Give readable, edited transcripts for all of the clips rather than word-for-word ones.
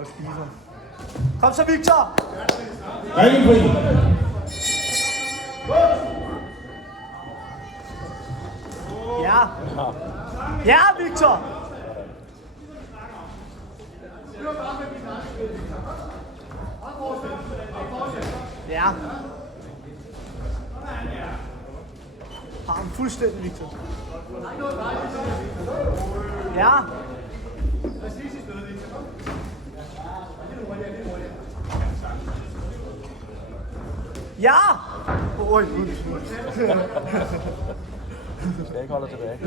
nok spiser. Kom så, Victor! Rækkefri. Ja. Ja, Victor! Ja. Har ham fuldstændig, Victor. Ja. Ja! Oj, Skal jeg ikke holde dig tilbage?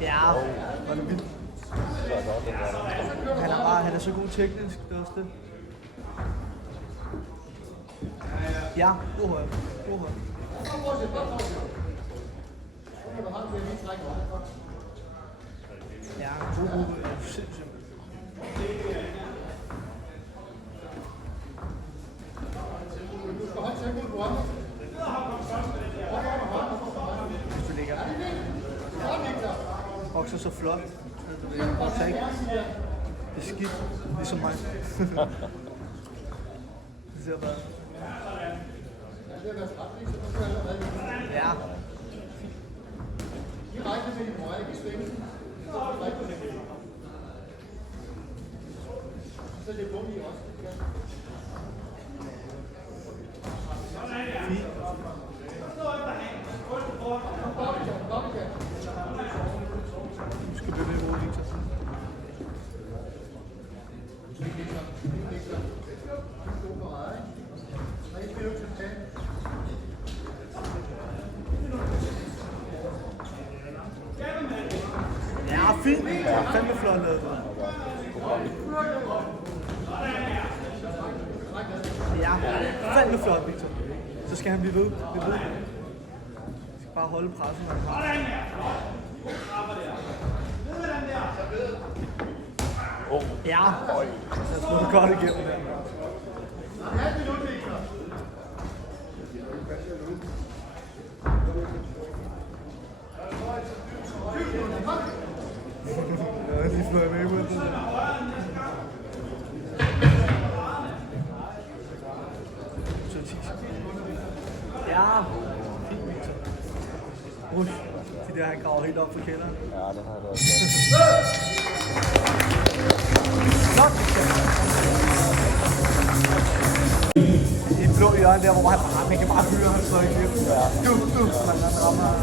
Ja, var det vildt. Han er så god teknisk, det er også det. Ja, god højde. God højde. Ja, god højde. Sindssygt. Hvis du ligger. Bokser så flot. Så ikke. Det er skidt, ligesom mig. Det ser bare. Ja. Fint. Du skal blive med, Victor. Ja, fint. Ja, fandme flot lavet. Ja, fandme flot, Victor. Så skal han blive ved. Vi skal bare holde pressen. Ja, jeg tror du godt igennem der. Ja, de fløj med på det. Ja, fint, Victor. Rush. De der, han graver helt op for kælderen. Ja, den har jeg også. Flot, Victor. I den blå hjørne der, hvor man kan bare høre, han slår igennem. Du, man rammer.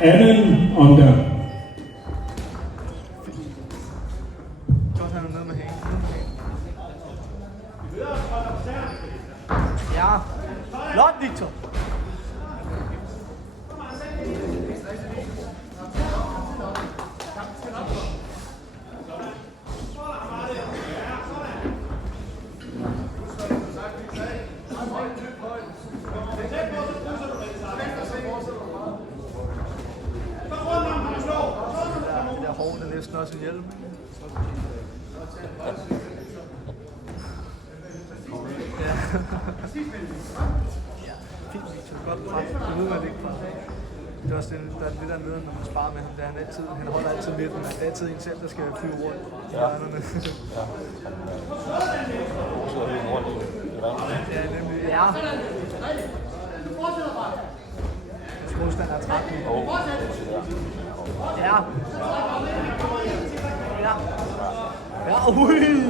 Anden omgang. Godt, han er nede med hængen. Ja, flot, Victor. Det der hår, der næsten også en hjelm. Ja. Fint, Victor. Godt pres. Du ved, hvad det ikke pres. Det er også det, der er lidt der nede, når man sparer med ham. Det er han holder altid midten, men det er altid en selv, der skal flyve rundt i hjørnerne. Ja, nemlig. Ja. Hvis modstander er træt nu. Ja. Ja. Ja, ui.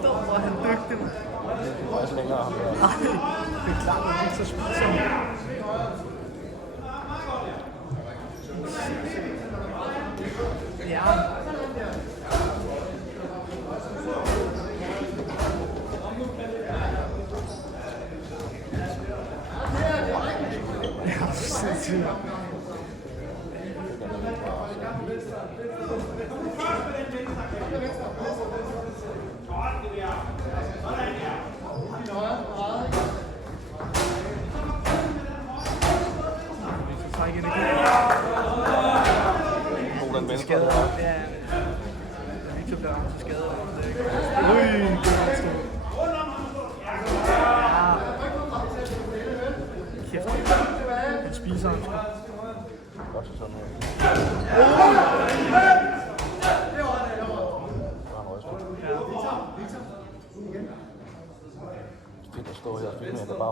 Hvor er han dygtig, man. Det er også længere ham der. Nej, det er klart, at Victor spiser ham. Ja. Ja, sindssygt.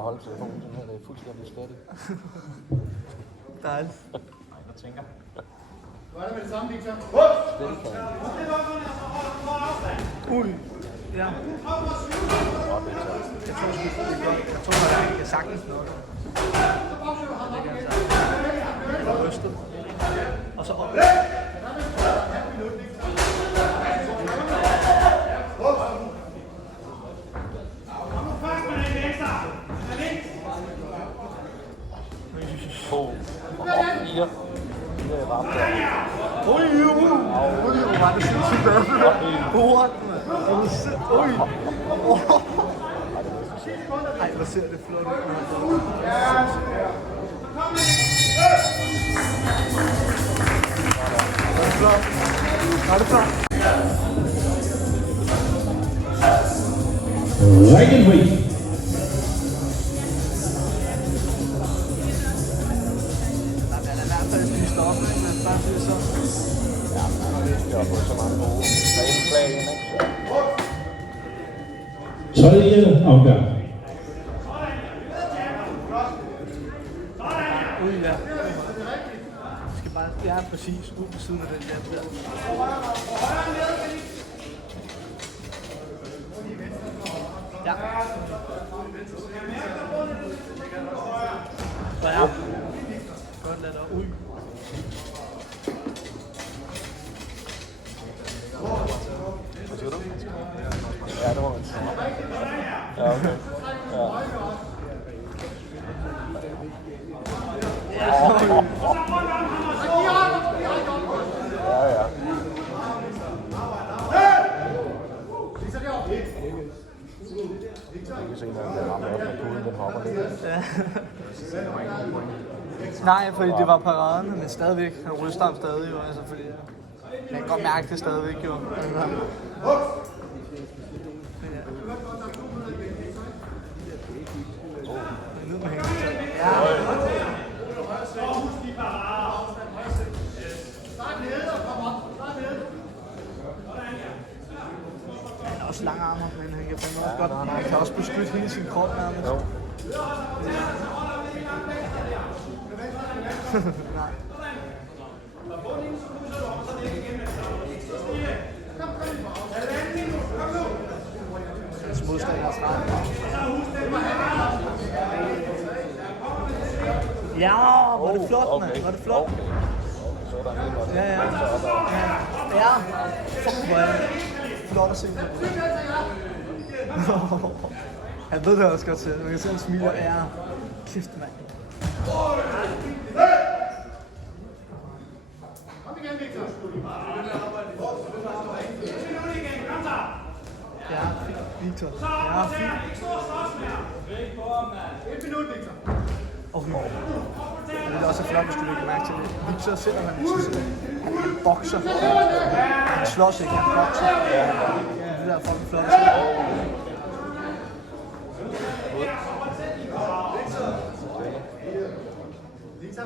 holde telefonen, sådan her, det er fuldstændig slettet. Dejligt. Jeg tænker. Hvad er det med det samme, Victor? Stillefan. Ui. Ja. Godt, Victor. Jeg tror sgu, det er godt. Jeg tror, at jeg sagtens noget. Det kan jeg sige. Jeg var rystet. Og så op. Fire. Det er varmt der. Ui, hvor var det sindssygt godt. What, mand. Ui. Ej, hvor ser det flot ud. Er det flot? Er det flot? Right and wait. Han er i hvert fald spist op, men bare sige det sådan. Ja, vi har fået så mange gode slag ind, ikke? Tredje omgang. Ui, ja. Vi skal bare, det er præcis ud på siden af den der. Ja. Ja. Godt ladt op. Ui. Hvad siger du? Ja, det må man sige. Ja, okay. Ja. Ja. Jeg kan se, når den rammer op med kuden, den hopper lidt. Ja. Nej, fordi det var paraderne, men stadigvæk. Han ryster ham stadig jo, altså fordi... Jeg kan godt mærke det stadigvæk jo. Han er også langarmer, men han kan fandme også godt. Han kan også beskytte hele sin krop nærmest. Jo. Hans modstanders ret. Ja, var det flot, mand. Var det flot? Okay, så er der en godt. Ja. Ja. Fuck, hvor er det flot at se. Han ved det også godt selv. Man kan se, han smiler. Ja, kæft, mand. Ja, fint, Victor. Ja, fint. Okay. Det er også flot, hvis du lægger mærke til det. Victor, selvom han han bokser. Han slås ikke, han bokser. Det der er fucking flot. Victor,